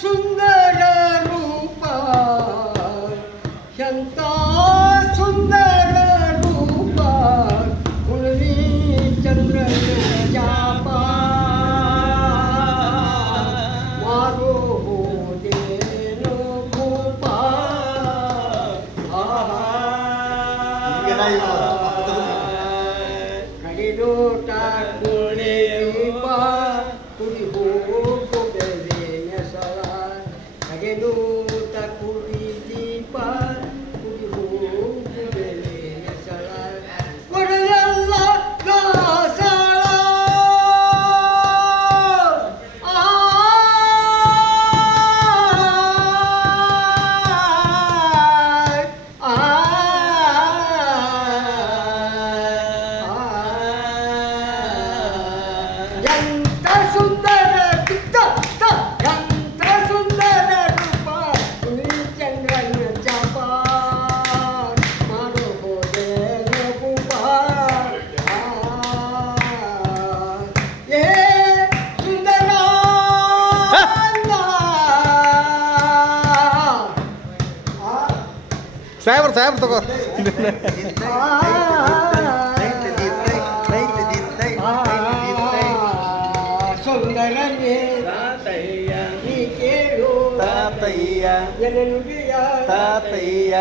सुंदर रूप शंका सुंदर रूप कुलवी चंद्र जापा मारो हो आहा ಸಾಹೇಬ್ರ ಸಾಹೇಬ್ರ ತಗೋ ತಾತಯ್ಯ ತಾತಯ್ಯ